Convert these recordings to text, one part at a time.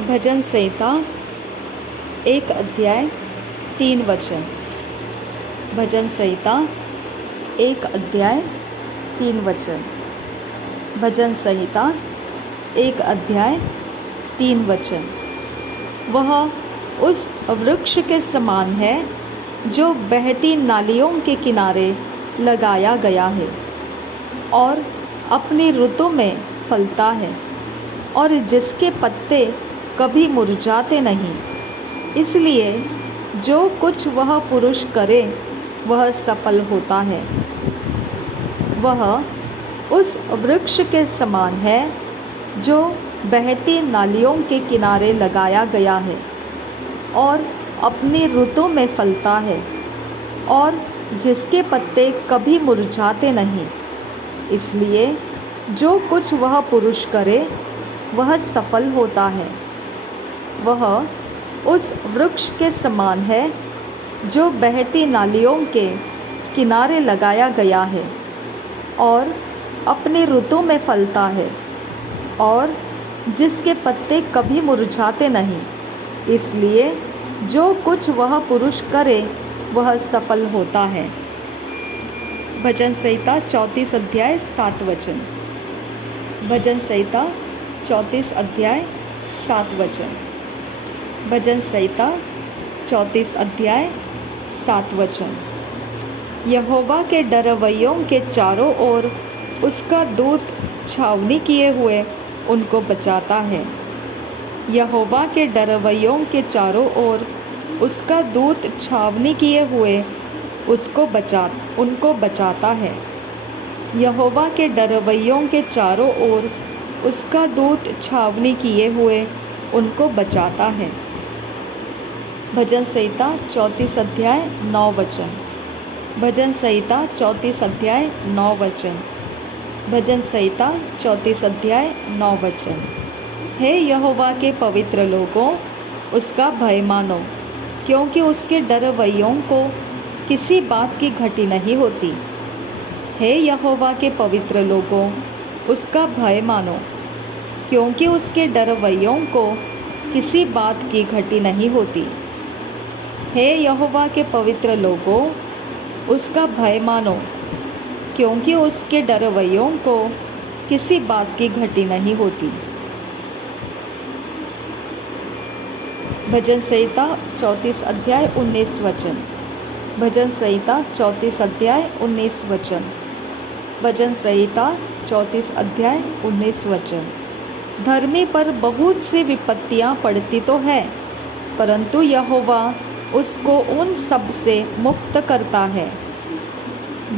भजन संहिता 1 अध्याय 3 वचन। भजन संहिता 1 अध्याय 3 वचन। भजन संहिता 1 अध्याय 3 वचन। वह उस वृक्ष के समान है जो बहती नालियों के किनारे लगाया गया है और अपनी ऋतु में फलता है और जिसके पत्ते कभी मुरझाते नहीं। इसलिए जो कुछ वह पुरुष करे वह सफल होता है। वह उस वृक्ष के समान है जो बहती नालियों के किनारे लगाया गया है और अपनी ऋतु में फलता है और जिसके पत्ते कभी मुरझाते नहीं। इसलिए जो कुछ वह पुरुष करे वह सफल होता है। वह उस वृक्ष के समान है जो बहती नालियों के किनारे लगाया गया है और अपनी ऋतु में फलता है और जिसके पत्ते कभी मुरझाते नहीं। इसलिए जो कुछ वह पुरुष करे वह सफल होता है। भजन संहिता 34 अध्याय 7 वचन। भजन संहिता 34 अध्याय 7 वचन। भजन संहिता 34 अध्याय 7 वचन। यहोवा के डरवैयों के चारों ओर उसका दूत छावनी किए हुए उनको बचाता है। यहोवा के डरवैयों के चारों ओर उसका दूत छावनी किए हुए उनको बचाता है। यहोवा के डरवैयों के चारों ओर उसका दूत छावनी किए हुए उनको बचाता है। भजन संहिता 34 अध्याय 9 वचन। भजन संहिता 34 अध्याय 9 वचन। भजन संहिता 34 अध्याय 9 वचन। हे यहोवा के पवित्र लोगों, उसका भय मानो, क्योंकि उसके डरवैयों को किसी बात की घटी नहीं होती। हे यहोवा के पवित्र लोगों, उसका भय मानो, क्योंकि उसके डरवैयों को किसी बात की घटी नहीं होती। हे यहोवा के पवित्र लोगों, उसका भय मानो, क्योंकि उसके डरवैयों को किसी बात की घटी नहीं होती। भजन संहिता 34 अध्याय 19 वचन। भजन संहिता 34 अध्याय 19 वचन। भजन संहिता 34 अध्याय 19 वचन। धर्मी पर बहुत सी विपत्तियां पड़ती तो है, परंतु यहोवा उसको उन सब से मुक्त करता है।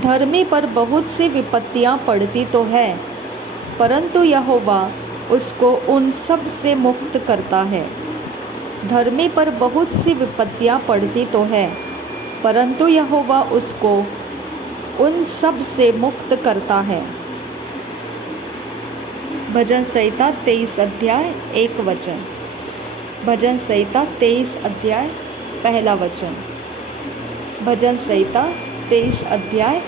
धर्मी पर बहुत सी विपत्तियां पड़ती तो है, परंतु यहोवा उसको उन सब से मुक्त करता है। धर्मी पर बहुत सी विपत्तियां पड़ती तो है, परंतु यहोवा उसको उन सब से मुक्त करता है। भजन संहिता 23 अध्याय 1 वचन। भजन संहिता 23 अध्याय 1 वचन। भजन संहिता 23 अध्याय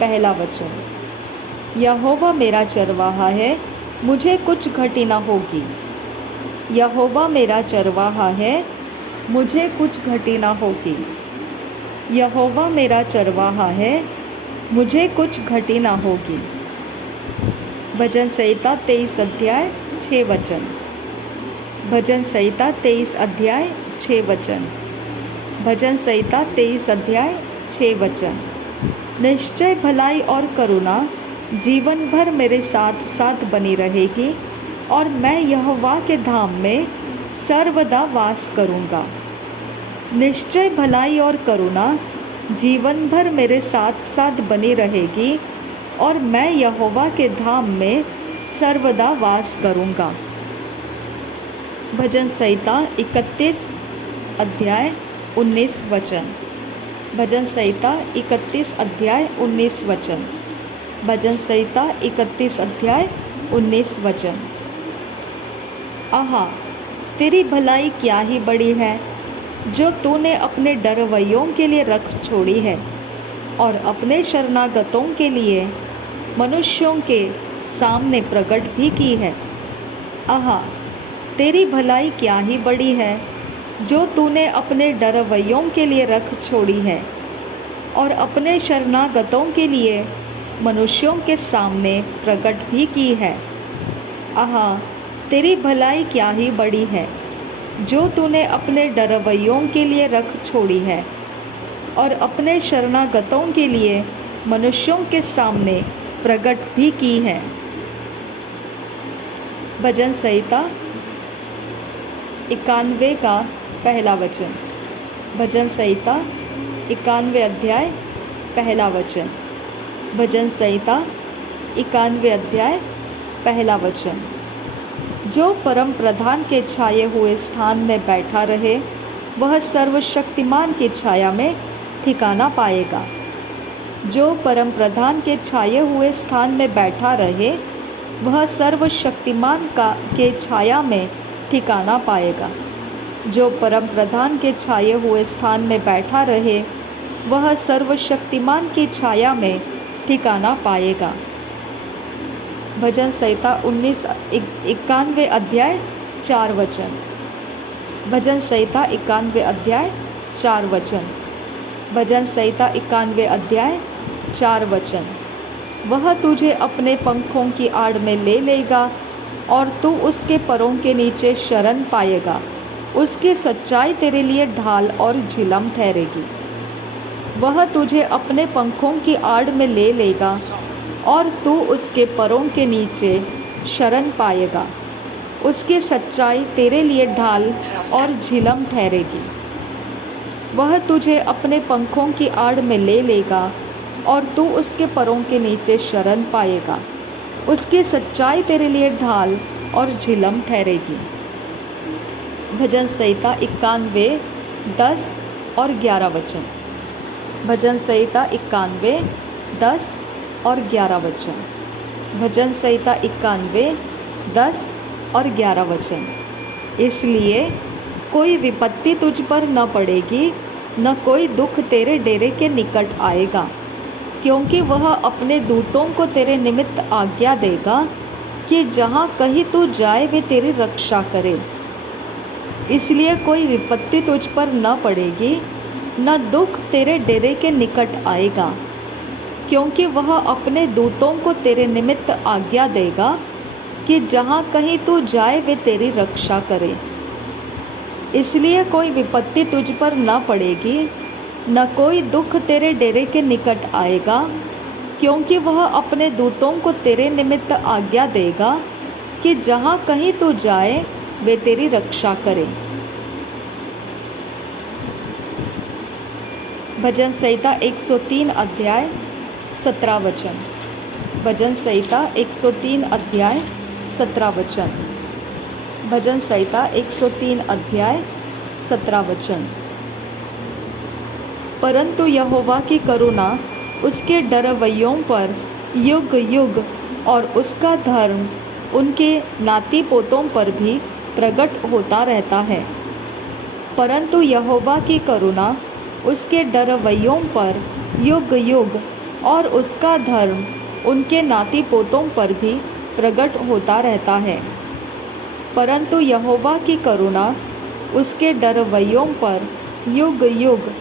1 वचन। यहोवा मेरा चरवाहा है, मुझे कुछ घटी न होगी। यहोवा मेरा चरवाहा है, मुझे कुछ घटी न होगी। यहोवा मेरा चरवाहा है, मुझे कुछ घटी न होगी। भजन संहिता 23 अध्याय 6 वचन। भजन संहिता 23 अध्याय 6 वचन। भजन संहिता 23 अध्याय 6 वचन। निश्चय भलाई और करुणा जीवन भर मेरे साथ साथ बनी रहेगी और मैं यहोवा के धाम में सर्वदा वास करूँगा। निश्चय भलाई और करुणा जीवन भर मेरे साथ साथ बनी रहेगी और मैं यहोवा के धाम में सर्वदा वास करूँगा। भजन संहिता 31 अध्याय 19 वचन। भजन संहिता 31 अध्याय 19 वचन। भजन संहिता 31 अध्याय 19 वचन। आहा, तेरी भलाई क्या ही बड़ी है, जो तूने अपने डरवैयों के लिए रख छोड़ी है और अपने शरणागतों के लिए मनुष्यों के सामने प्रकट भी की है। आहा, तेरी भलाई क्या ही बड़ी है, जो तूने अपने डरवैयों के लिए रख छोड़ी है और अपने शरणागतों के लिए मनुष्यों के सामने प्रकट भी की है। आहा, तेरी भलाई क्या ही बड़ी है, जो तूने अपने डरवैयों के लिए रख छोड़ी है और अपने शरणागतों के लिए मनुष्यों के सामने प्रकट भी की है। भजन संहिता 91 का पहला वचन। भजन संहिता 91 अध्याय पहला वचन। भजन संहिता 91 अध्याय पहला वचन। जो परम प्रधान के छाए हुए स्थान में बैठा रहे, वह सर्वशक्तिमान की छाया में ठिकाना पाएगा। जो परम प्रधान के छाए हुए स्थान में बैठा रहे, वह सर्वशक्तिमान के छाया में ठिकाना पाएगा। जो परम प्रधान के छाए हुए स्थान में बैठा रहे, वह सर्वशक्तिमान की छाया में ठिकाना पाएगा। भजन संहिता 91 अध्याय 4 वचन। भजन संहिता 91 अध्याय 4 वचन। भजन संहिता 91 अध्याय 4 वचन। वह तुझे अपने पंखों की आड़ में ले लेगा और तू उसके परों के नीचे शरण पाएगा। उसकी सच्चाई तेरे लिए ढाल और झिलम ठहरेगी। वह तुझे अपने पंखों की आड़ में ले लेगा और तू उसके परों के नीचे शरण पाएगा। उसकी सच्चाई तेरे लिए ढाल और झिलम ठहरेगी। वह तुझे अपने पंखों की आड़ में ले लेगा और तू उसके परों के नीचे शरण पाएगा। उसकी सच्चाई तेरे लिए ढाल और झिलम ठहरेगी। भजन संहिता 91 10 और 11 वचन। भजन संहिता 91 10 और 11 वचन। भजन संहिता 91 10 और 11 वचन। इसलिए कोई विपत्ति तुझ पर न पड़ेगी, न कोई दुख तेरे डेरे के निकट आएगा, क्योंकि वह अपने दूतों को तेरे निमित्त आज्ञा देगा कि जहाँ कहीं तू जाए वे तेरी रक्षा करे। इसलिए कोई विपत्ति तुझ पर न पड़ेगी, न दुख तेरे डेरे के निकट आएगा, क्योंकि वह अपने दूतों को तेरे निमित्त आज्ञा देगा कि जहाँ कहीं तू जाए वे तेरी रक्षा करे। इसलिए कोई विपत्ति तुझ पर न पड़ेगी, न कोई दुख तेरे डेरे के निकट आएगा, क्योंकि वह अपने दूतों को तेरे निमित्त आज्ञा देगा कि जहाँ कहीं तू जाए वे तेरी रक्षा करें। भजन संहिता 103 अध्याय 17 वचन। भजन संहिता 103 अध्याय 17 वचन। भजन संहिता 103 अध्याय 17 वचन। परंतु यहोवा की करुणा उसके डरवैयों पर युग युग और उसका धर्म उनके नाती पोतों पर भी प्रकट होता रहता है। परंतु यहोवा की करुणा उसके डरवैयों पर युग युग और उसका धर्म उनके नाती पोतों पर भी प्रकट होता रहता है। परंतु यहोवा की करुणा उसके डरवैयों पर युग युग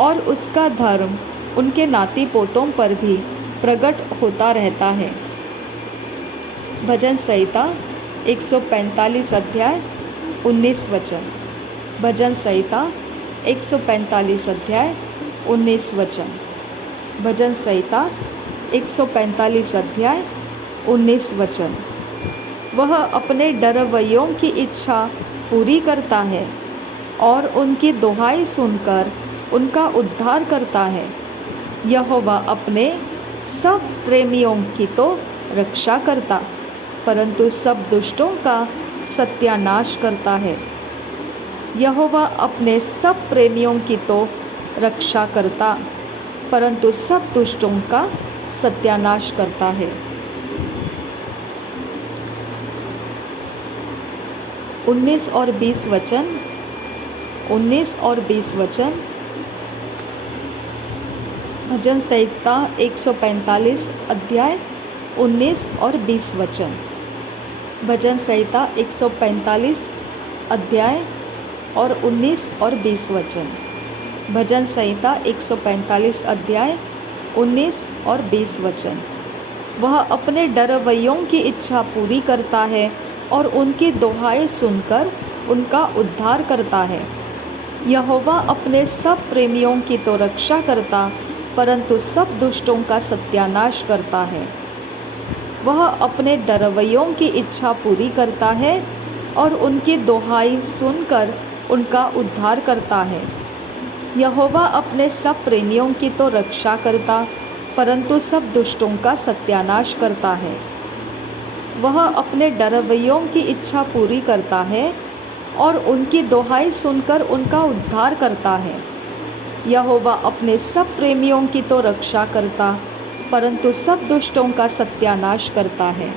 और उसका धर्म उनके नाती पोतों पर भी प्रकट होता रहता है। भजन संहिता 145 अध्याय 19 वचन। भजन संहिता 145 अध्याय 19 वचन। भजन संहिता 145 अध्याय 19 वचन। वह अपने डरवैयों की इच्छा पूरी करता है और उनकी दुहाई सुनकर उनका उद्धार करता है। यहोवा अपने सब प्रेमियों की तो रक्षा करता, परंतु सब दुष्टों का सत्यानाश करता है। यहोवा अपने सब प्रेमियों की तो रक्षा करता, परंतु सब दुष्टों का सत्यानाश करता है। 19 और 20 वचन। 19 और 20 वचन। भजन संहिता 145 अध्याय 19 और 20 वचन। भजन संहिता 145 अध्याय और 19 और 20 वचन। भजन संहिता 145 अध्याय 19 और 20 वचन। वह अपने डरवैयों की इच्छा पूरी करता है और उनकी दुहाई सुनकर उनका उद्धार करता है। यहोवा अपने सब प्रेमियों की तो रक्षा करता, परंतु सब दुष्टों का सत्यानाश करता है। वह अपने डरवैयों की इच्छा पूरी करता है और उनकी दुहाई सुनकर उनका उद्धार करता है। यहोवा अपने सब प्रेमियों की तो रक्षा करता, परंतु सब दुष्टों का सत्यानाश करता है। वह अपने डरवैयों की इच्छा पूरी करता है और उनकी दुहाई सुनकर उनका उद्धार करता है। यहोवा अपने सब प्रेमियों की तो रक्षा करता, परंतु सब दुष्टों का सत्यानाश करता है।